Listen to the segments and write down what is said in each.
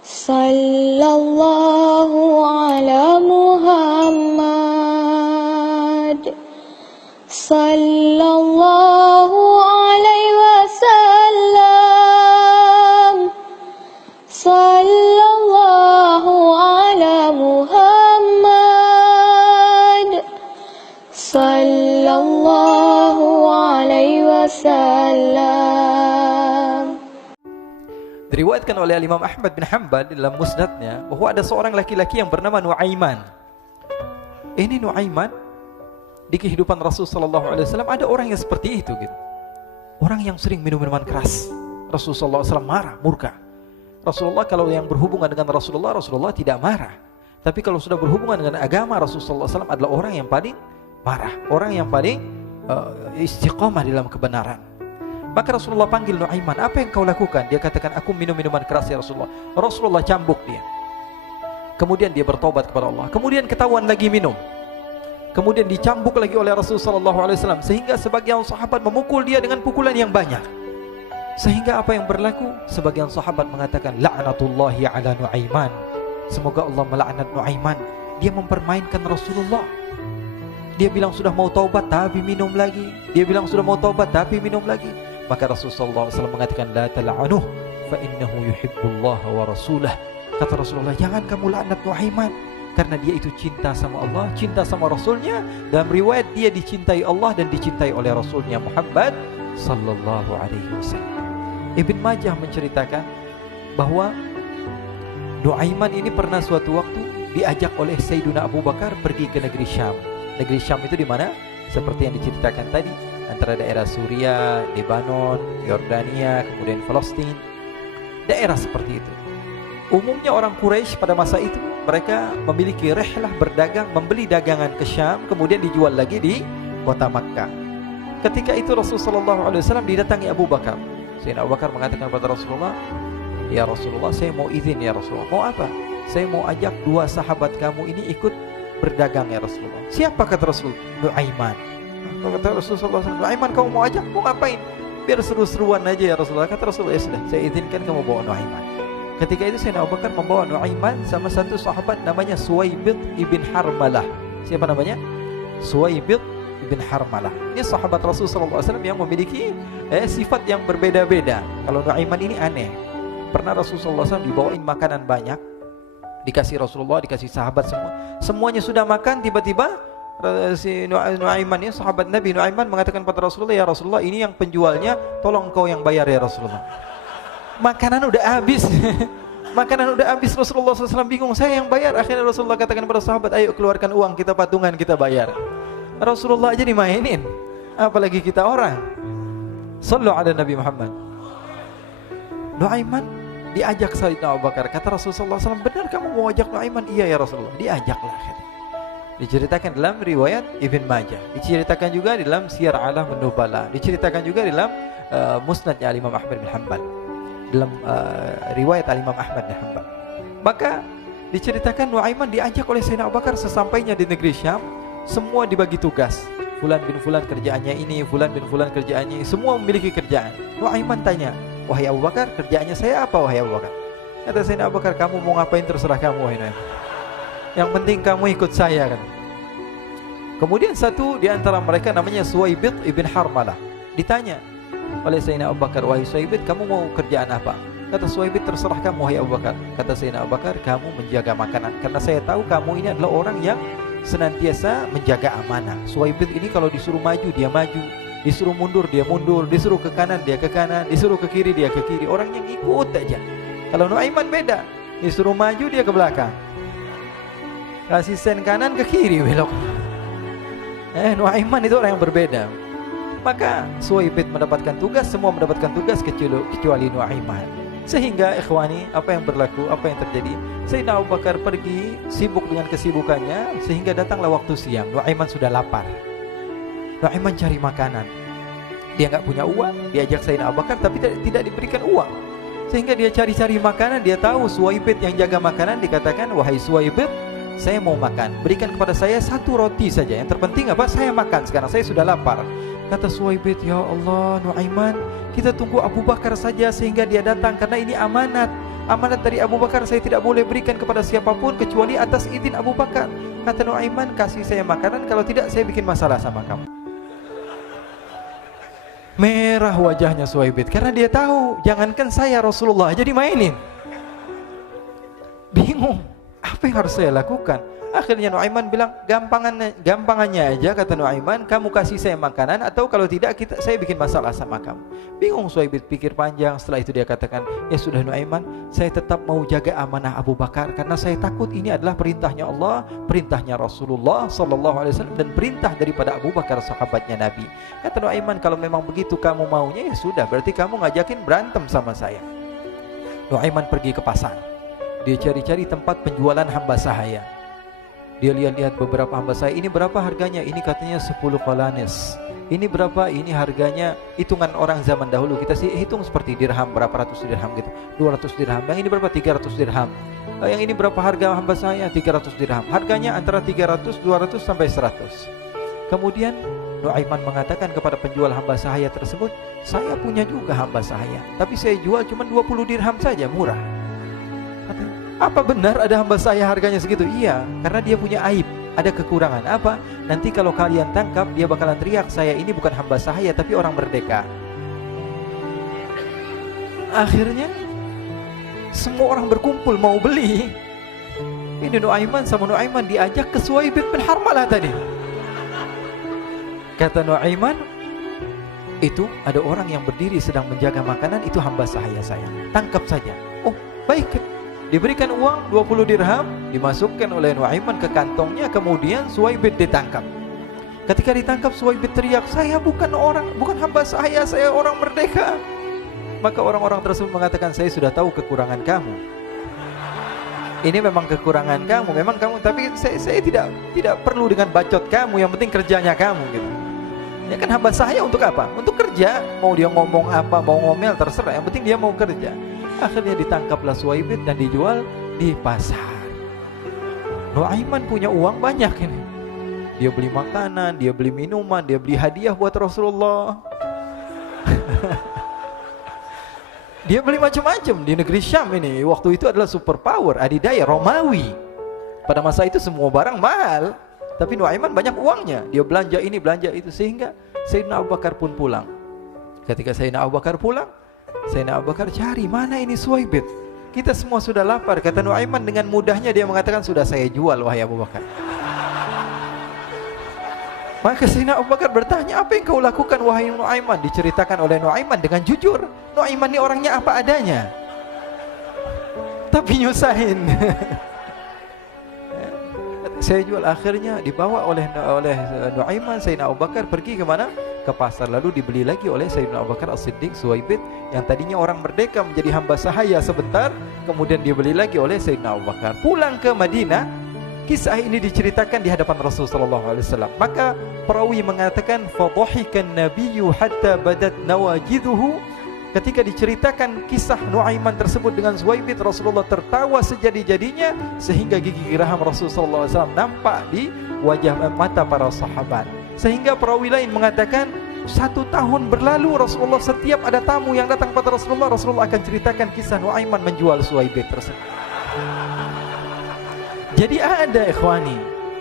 Sallallahu ala Muhammad. Sallallahu alaihi wasallam. Sallallahu ala Muhammad. Sallallahu alaihi wasallam. Diriwayatkan oleh Imam Ahmad bin Hanbal dalam musnadnya bahwa ada seorang laki-laki yang bernama Nuaiman. Ini Nuaiman di kehidupan Rasul sallallahu alaihi wasallam ada orang yang seperti itu gitu. Orang yang sering minum minuman keras. Rasul sallallahu alaihi wasallam marah, murka. Rasulullah kalau yang berhubungan dengan Rasulullah tidak marah. Tapi kalau sudah berhubungan dengan agama, Rasul sallallahu alaihi wasallam adalah orang yang paling marah, orang yang paling istiqamah dalam kebenaran. Maka Rasulullah panggil Nuaiman, apa yang kau lakukan? Dia katakan, aku minum minuman keras ya Rasulullah. Rasulullah cambuk dia. Kemudian dia bertobat kepada Allah. Kemudian ketahuan lagi minum. Kemudian dicambuk lagi oleh Rasulullah SAW. Sehingga sebagian sahabat memukul dia dengan pukulan yang banyak. Sehingga apa yang berlaku? Sebagian sahabat mengatakan, la'natullahi ala Nuaiman. Semoga Allah melaknat Nuaiman. Dia mempermainkan Rasulullah. Dia bilang sudah mau taubat tapi minum lagi. Dia bilang sudah mau taubat tapi minum lagi. Maka Rasulullah SAW mengatakan, la tal'anuh fa innahu yuhibbullah wa rasulah. Kata Rasulullah, jangan kamu laknat Nuaiman, karena dia itu cinta sama Allah, cinta sama Rasulnya. Dalam riwayat dia dicintai Allah dan dicintai oleh Rasulnya Muhammad sallallahu alaihi wasallam. Ibn Majah menceritakan bahwa Nuaiman ini pernah suatu waktu diajak oleh Sayyiduna Abu Bakar pergi ke negeri Syam. Negeri Syam itu di mana? Seperti yang diceritakan tadi, antara daerah Suriah, Lebanon, Yordania, kemudian Palestina. Daerah seperti itu. Umumnya orang Quraisy pada masa itu mereka memiliki rihlah berdagang, membeli dagangan ke Syam, kemudian dijual lagi di kota Makkah. Ketika itu Rasulullah SAW didatangi Abu Bakar. Sayyidina Abu Bakar mengatakan kepada Rasulullah, ya Rasulullah, saya mau izin ya Rasulullah. Mau apa? Saya mau ajak dua sahabat kamu ini ikut berdagang ya Rasulullah. Siapa kata Rasul? Nuaiman. Kata Rasulullah SAW, Nuaiman kamu mau ajak? Mau ngapain? Biar seru-seruan aja ya Rasulullah. Kata Rasulullah, ya sudah, saya izinkan kamu bawa Nuaiman. Ketika itu Sayyidina Abu Bakar membawa Nuaiman sama satu sahabat namanya Suwaibid ibn Harmalah. Siapa namanya? Suwaibid ibn Harmalah. Ini sahabat Rasulullah SAW yang memiliki sifat yang berbeda-beda. Kalau Nuaiman ini aneh. Pernah Rasulullah SAW dibawain makanan banyak, dikasih Rasulullah, dikasih sahabat semua. Semuanya sudah makan, tiba-tiba si Nuaiman ini, sahabat Nabi Nuaiman mengatakan kepada Rasulullah, ya Rasulullah, ini yang penjualnya, tolong engkau yang bayar ya Rasulullah. Makanan udah habis. Makanan udah habis, Rasulullah SAW bingung, saya yang bayar. Akhirnya Rasulullah katakan kepada sahabat, ayo keluarkan uang, kita patungan, kita bayar. Rasulullah aja dimainin, apalagi kita orang. Sallu ala Nabi Muhammad. Nuaiman diajak Sayyidina Abu Bakar. Kata Rasulullah SAW, benar kamu mau ajak Nuaiman? Iya ya Rasulullah. Diajaklah. Diceritakan dalam riwayat Ibn Majah, diceritakan juga dalam Siyar A'lam An-Nubala, diceritakan juga dalam musnadnya Imam Ahmad bin Hanbal, dalam riwayat Imam Ahmad bin Hanbal. Maka diceritakan Nuaiman diajak oleh Sayyidina Abu Bakar. Sesampainya di negeri Syam, semua dibagi tugas. Fulan bin Fulan kerjaannya ini, Fulan bin Fulan kerjaannya ini, semua memiliki kerjaan. Nuaiman tanya, wahai Abu Bakar, kerjaannya saya apa wahai Abu Bakar? Kata Sayyidina Abu Bakar, kamu mau ngapain terserah kamu wahai Nuaiman. Yang penting kamu ikut saya kan. Kemudian satu di antara mereka namanya Suwaibid ibn Harmalah. Ditanya oleh Sayyidina Abu Bakar, wahai Suwaibid, kamu mau kerjaan apa? Kata Suwaibid, terserah kamu wahai Abu Bakar. Kata Sayyidina Abu Bakar, kamu menjaga makanan, karena saya tahu kamu ini adalah orang yang senantiasa menjaga amanah. Suwaibid ini kalau disuruh maju dia maju, disuruh mundur dia mundur, disuruh ke kanan dia ke kanan, disuruh ke kiri dia ke kiri. Orang yang ikut aja. Kalau Nuaiman beda, disuruh maju dia ke belakang, kasih sen kanan ke kiri belok. Nuaiman itu orang yang berbeda. Maka Suwaibid mendapatkan tugas, semua mendapatkan tugas kecuali Nuaiman. Sehingga ikhwani, apa yang berlaku, apa yang terjadi? Sayyidina Abu Bakar pergi sibuk dengan kesibukannya, sehingga datanglah waktu siang. Nuaiman sudah lapar. Nuaiman cari makanan. Dia nggak punya uang, diajak Sayyidina Abu Bakar tapi tidak diberikan uang. Sehingga dia cari-cari makanan. Dia tahu Suwaibid yang jaga makanan, dikatakan, wahai Suwaibid, saya mau makan, berikan kepada saya satu roti saja. Yang terpenting apa? Saya makan sekarang, saya sudah lapar. Kata Suwaibid, ya Allah Nuaiman, kita tunggu Abu Bakar saja sehingga dia datang, karena ini amanat. Amanat dari Abu Bakar saya tidak boleh berikan kepada siapapun kecuali atas izin Abu Bakar. Kata Nuaiman, kasih saya makanan, kalau tidak saya bikin masalah sama kamu. Merah wajahnya Suhaibit karena dia tahu jangankan saya, Rasulullah aja dimainin. Bingung, apa yang harus saya lakukan? Akhirnya Nuaiman bilang, gampangannya aja, kata Nuaiman, kamu kasih saya makanan, atau kalau tidak saya bikin masalah sama kamu. Bingung Suhaibit, pikir panjang. Setelah itu dia katakan, ya sudah Nuaiman, saya tetap mau jaga amanah Abu Bakar karena saya takut ini adalah perintahnya Allah, perintahnya Rasulullah sallallahu alaihi wasallam, dan perintah daripada Abu Bakar sahabatnya Nabi. Kata Nuaiman, kalau memang begitu kamu maunya, ya sudah, berarti kamu ngajakin berantem sama saya. Nuaiman pergi ke pasar. Dia cari-cari tempat penjualan hamba sahaya. Dia lihat-lihat beberapa hamba sahaya. Ini berapa harganya? Ini katanya 10 qalanis. Ini berapa? Ini harganya hitungan orang zaman dahulu. Kita sih hitung seperti dirham, berapa ratus dirham gitu. 200 dirham. Yang ini berapa? 300 dirham. Yang ini berapa harga hamba sahaya? 300 dirham. Harganya antara 300, 200 sampai 100. Kemudian Nuaiman mengatakan kepada penjual hamba sahaya tersebut, saya punya juga hamba sahaya, tapi saya jual cuma 20 dirham saja, murah. Apa benar ada hamba saya harganya segitu? Iya, karena dia punya aib, ada kekurangan. Apa? Nanti kalau kalian tangkap, dia bakalan teriak, saya ini bukan hamba sahaya tapi orang merdeka. Akhirnya semua orang berkumpul mau beli. Ini Nuaiman sama Nuaiman diajak ke Suhaibit bin Harmalah tadi. Kata Nuaiman, itu ada orang yang berdiri sedang menjaga makanan, itu hamba sahaya saya, tangkap saja. Oh baik. Diberikan uang 20 dirham, dimasukkan oleh Nuaiman ke kantongnya, kemudian Suhaibit ditangkap. Ketika ditangkap, Suhaibit teriak, saya bukan hamba saya orang merdeka. Maka orang-orang tersebut mengatakan, saya sudah tahu kekurangan kamu. Ini memang kekurangan kamu, memang kamu, tapi saya tidak perlu dengan bacot kamu, yang penting kerjanya kamu gitu. Ya kan hamba saya untuk apa? Untuk kerja, mau dia ngomong apa, mau ngomel terserah, yang penting dia mau kerja. Akhirnya ditangkaplah Suhaibit dan dijual di pasar. Nuaiman punya uang banyak ini. Dia beli makanan, dia beli minuman, dia beli hadiah buat Rasulullah. Dia beli macam-macam di negeri Syam ini. Waktu itu adalah superpower, adidaya Romawi. Pada masa itu semua barang mahal, tapi Nuaiman banyak uangnya. Dia belanja ini, belanja itu, sehingga Sayyidina Abu Bakar pun pulang. Ketika Sayyidina Abu Bakar pulang, Sayyidina Abu Bakar cari, mana ini Suhaibit? Kita semua sudah lapar. Kata Nuaiman dengan mudahnya dia mengatakan, sudah saya jual wahai Abu Bakar. Maka Sayyidina Abu Bakar bertanya, apa yang kau lakukan wahai Nuaiman? Diceritakan oleh Nuaiman dengan jujur. Nuaiman ini orangnya apa adanya, tapi nyusahin. Saya jual. Akhirnya dibawa oleh Nuaiman, Sayyidina Abu Bakar pergi ke mana? Ke pasar. Lalu dibeli lagi oleh Sayyidina Abu Bakar As-Siddiq Suhaibit, yang tadinya orang merdeka menjadi hamba sahaya sebentar, kemudian dibeli lagi oleh Sayyidina Abu Bakar. Pulang ke Madinah, kisah ini diceritakan di hadapan Rasulullah SAW. Maka perawi mengatakan, fadhahikan nabiyyu hatta badat nawajiduhu. Ketika diceritakan kisah Nuaiman tersebut dengan Suhaibit, Rasulullah tertawa sejadi-jadinya sehingga gigi geraham Rasulullah SAW nampak di wajah mata para sahabat. Sehingga perawi lain mengatakan, 1 tahun berlalu Rasulullah, setiap ada tamu yang datang pada Rasulullah akan ceritakan kisah Nuaiman menjual Suhaibit tersebut. Jadi ada ikhwani,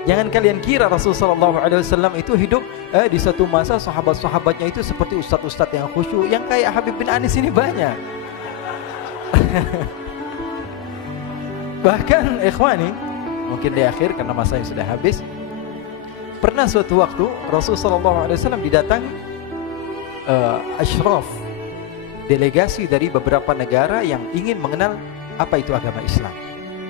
jangan kalian kira Rasulullah SAW itu hidup di satu masa sahabat-sahabatnya itu seperti ustadz-ustadz yang khusyuk, yang kayak Habib bin Anis ini banyak. Bahkan ikhwani, mungkin di akhir karena masanya sudah habis, pernah suatu waktu Rasulullah SAW didatangi asyraf, delegasi dari beberapa negara yang ingin mengenal apa itu agama Islam.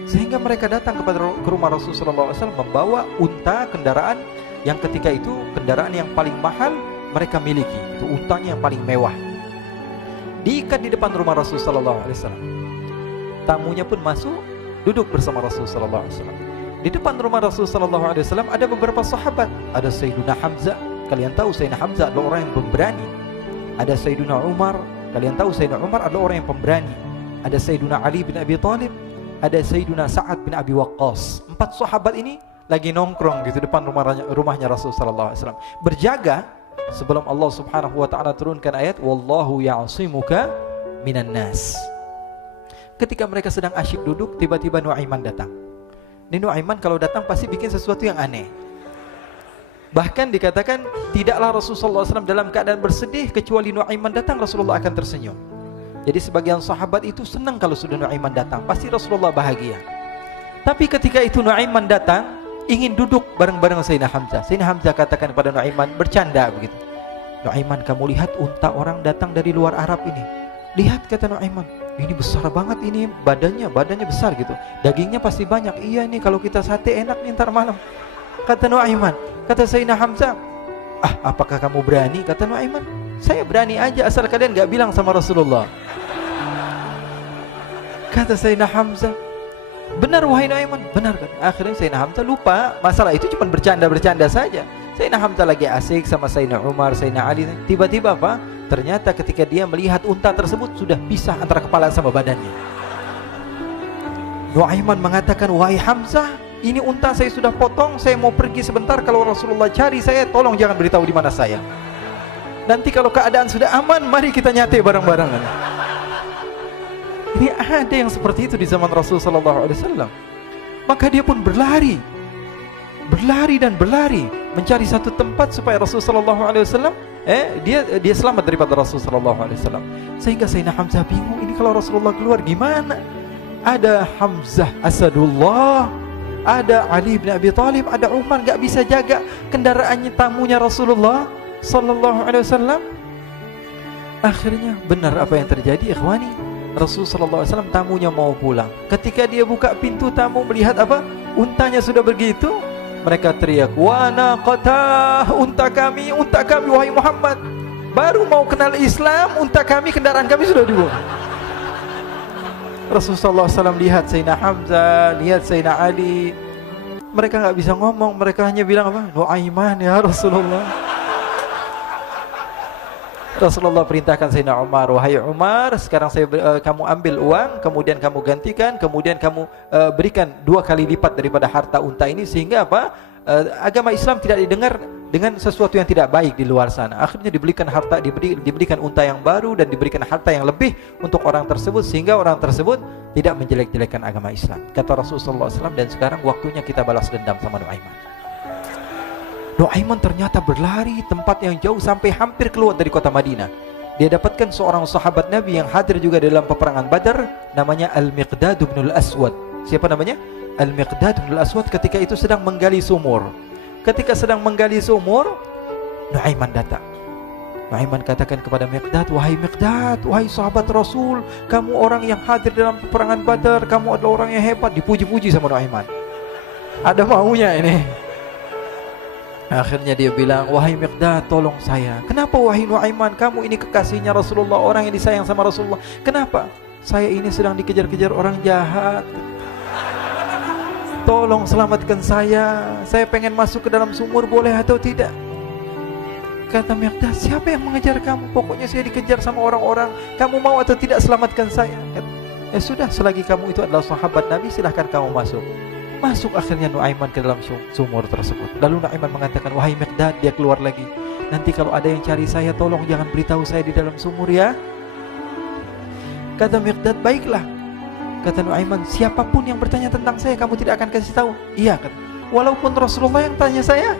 Sehingga mereka datang ke rumah Rasulullah SAW membawa unta, kendaraan yang ketika itu kendaraan yang paling mahal mereka miliki. Itu untanya yang paling mewah. Diikat di depan rumah Rasulullah SAW. Tamunya pun masuk, duduk bersama Rasulullah SAW. Di depan rumah Rasulullah SAW ada beberapa sahabat. Ada Sayyiduna Hamzah. Kalian tahu Sayyidina Hamzah adalah orang yang pemberani. Ada Sayyiduna Umar. Kalian tahu Sayyidina Umar adalah orang yang pemberani. Ada Sayyiduna Ali bin Abi Thalib. Ada Sayyiduna Sa'ad bin Abi Waqqas. 4 sahabat ini lagi nongkrong gitu depan rumahnya Rasulullah SAW, berjaga sebelum Allah Subhanahu wa taala turunkan ayat wallahu ya'simuka minan nas. ketika mereka sedang asyik duduk, tiba-tiba Nuaiman datang. Ini Nuaiman kalau datang pasti bikin sesuatu yang aneh. Bahkan dikatakan tidaklah Rasulullah SAW dalam keadaan bersedih, kecuali Nuaiman datang Rasulullah akan tersenyum. Jadi sebagian sahabat itu senang kalau sudah Nuaiman datang, pasti Rasulullah bahagia. Tapi ketika itu Nuaiman datang, ingin duduk bareng-bareng Sayyidina Hamzah. Sayyidina Hamzah katakan kepada Nuaiman, bercanda begitu. Nuaiman, kamu lihat unta orang datang dari luar Arab ini. Lihat, kata Nuaiman, ini besar banget, ini badannya besar gitu. Dagingnya pasti banyak. Iya, ini kalau kita sate enak nih ntar malam. Kata Nuaiman. Kata Sayyidina Hamzah, apakah kamu berani? Kata Nuaiman, saya berani aja asal kalian gak bilang sama Rasulullah. Kata Sayyidina Hamzah, benar wahai Nuaiman, benar kan? Akhirnya Sayyidina Hamzah lupa masalah itu, cuma bercanda-bercanda saja. Sayyidina Hamzah lagi asik sama Sayyidina Umar, Sayyidina Ali. Tiba-tiba apa? Ternyata ketika dia melihat unta tersebut sudah pisah antara kepala sama badannya. Nuaiman mengatakan, wahai Hamzah, ini unta saya sudah potong, saya mau pergi sebentar. Kalau Rasulullah cari saya, tolong jangan beritahu di mana saya. Nanti kalau keadaan sudah aman, mari kita nyate bareng-barengan. Ini ada yang seperti itu di zaman Rasulullah SAW. Maka dia pun berlari dan berlari mencari satu tempat supaya Rasulullah SAW dia selamat daripada Rasulullah SAW. Sehingga Sayyidina Hamzah bingung, ini kalau Rasulullah keluar gimana? Ada Hamzah Asadullah, ada Ali bin Abi Thalib, ada Umar, gak bisa jaga kendaraannya, tamunya Rasulullah sallallahu alaihi wasallam. Akhirnya benar apa yang terjadi, ikhwani. Rasul sallallahu alaihi wasallam tamunya mau pulang. Ketika dia buka pintu tamu melihat apa? Untanya sudah begitu. Mereka teriak, "Wa naqata, unta kami wahai Muhammad. Baru mau kenal Islam, unta kami, kendaraan kami sudah dibuang." Rasulullah SAW lihat Sayyidina Hamzah, lihat Sayyidina Ali. Mereka gak bisa ngomong, mereka hanya bilang apa? Nuaiman ya Rasulullah. Rasulullah perintahkan Sayyidina Umar, wahai Umar, sekarang kamu ambil uang, kemudian kamu gantikan, kemudian kamu berikan 2 kali lipat daripada harta unta ini, sehingga apa? Agama Islam tidak didengar dengan sesuatu yang tidak baik di luar sana. Akhirnya diberikan harta, diberikan unta yang baru dan diberikan harta yang lebih untuk orang tersebut, sehingga orang tersebut tidak menjelek-jelekan agama Islam. Kata Rasulullah SAW, dan sekarang waktunya kita balas dendam sama Nuaiman. Nuaiman ternyata berlari tempat yang jauh sampai hampir keluar dari kota Madinah. Dia dapatkan seorang sahabat Nabi yang hadir juga dalam peperangan Badar, namanya Al-Miqdad bin Al-Aswad. Siapa namanya? Al-Miqdad bin Al-Aswad ketika itu sedang menggali sumur. Ketika sedang menggali sumur, Nuaiman datang. Nuaiman katakan kepada Miqdad, wahai Miqdad, wahai sahabat Rasul, kamu orang yang hadir dalam peperangan Badar, kamu adalah orang yang hebat. Dipuji-puji sama Nuaiman. Ada maunya ini. Akhirnya dia bilang, wahai Miqdad, tolong saya. Kenapa wahai Nuaiman, kamu ini kekasihnya Rasulullah, orang yang disayang sama Rasulullah. Kenapa? Saya ini sedang dikejar-kejar orang jahat. Tolong selamatkan saya pengen masuk ke dalam sumur, boleh atau tidak? Kata Miqdad, siapa yang mengejar kamu? Pokoknya saya dikejar sama orang-orang. Kamu mau atau tidak selamatkan saya? Ya sudah, selagi kamu itu adalah sahabat Nabi, silahkan kamu masuk. Masuk akhirnya Nuaiman ke dalam sumur tersebut. Lalu Nuaiman mengatakan, wahai Miqdad, dia keluar lagi. Nanti kalau ada yang cari saya, tolong jangan beritahu saya di dalam sumur ya. Kata Miqdad, baiklah. Kata Nuaiman, siapapun yang bertanya tentang saya, kamu tidak akan kasih tahu? Iya, kata. Walaupun Rasulullah yang tanya saya?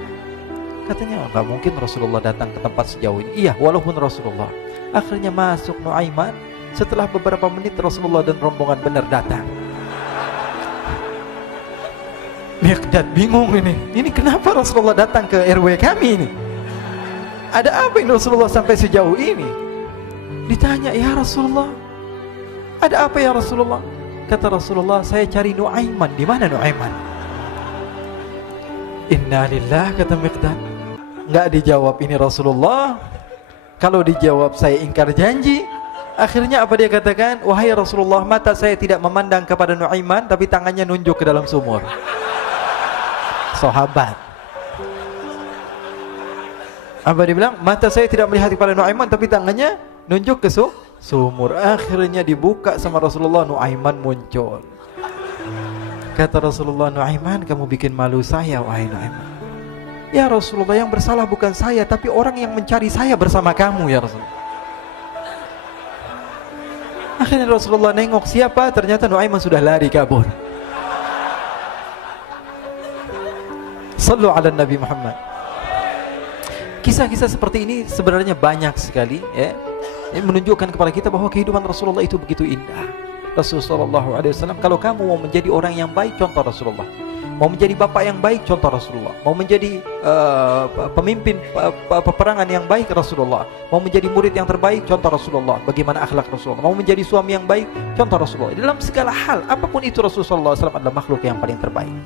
Katanya, enggak mungkin Rasulullah datang ke tempat sejauh ini. Iya, walaupun Rasulullah. Akhirnya masuk Nuaiman. Setelah beberapa menit, Rasulullah dan rombongan benar datang. Miqdad bingung ini. Ini kenapa Rasulullah datang ke RW kami ini? Ada apa ini Rasulullah sampai sejauh ini? Ditanya, ya Rasulullah, ada apa ya Rasulullah? Kata Rasulullah, saya cari Nuaiman. Di mana Nuaiman? Innalillah, kata Miqdad. Enggak dijawab ini Rasulullah. Kalau dijawab saya ingkar janji. Akhirnya apa dia katakan? Wahai Rasulullah, mata saya tidak memandang kepada Nuaiman, tapi tangannya nunjuk ke dalam sumur. Sahabat. Apa dia bilang? Mata saya tidak melihat kepada Nuaiman, tapi tangannya nunjuk ke sumur. Akhirnya dibuka sama Rasulullah, Nuaiman muncul. Kata Rasulullah, Nuaiman, kamu bikin malu saya, wahai Nuaiman. Ya Rasulullah, yang bersalah bukan saya, tapi orang yang mencari saya bersama kamu, ya Rasulullah. Akhirnya Rasulullah nengok siapa, ternyata Nuaiman sudah lari kabur. Sallu ala Nabi Muhammad. Kisah-kisah seperti ini sebenarnya banyak sekali, ya. Ini menunjukkan kepada kita bahwa kehidupan Rasulullah itu begitu indah. Rasulullah SAW, kalau kamu mau menjadi orang yang baik, contoh Rasulullah. Mau menjadi bapak yang baik, contoh Rasulullah. Mau menjadi pemimpin peperangan yang baik, Rasulullah. Mau menjadi murid yang terbaik, contoh Rasulullah. Bagaimana akhlak Rasulullah. Mau menjadi suami yang baik, contoh Rasulullah. Dalam segala hal, apapun itu, Rasulullah SAW adalah makhluk yang paling terbaik.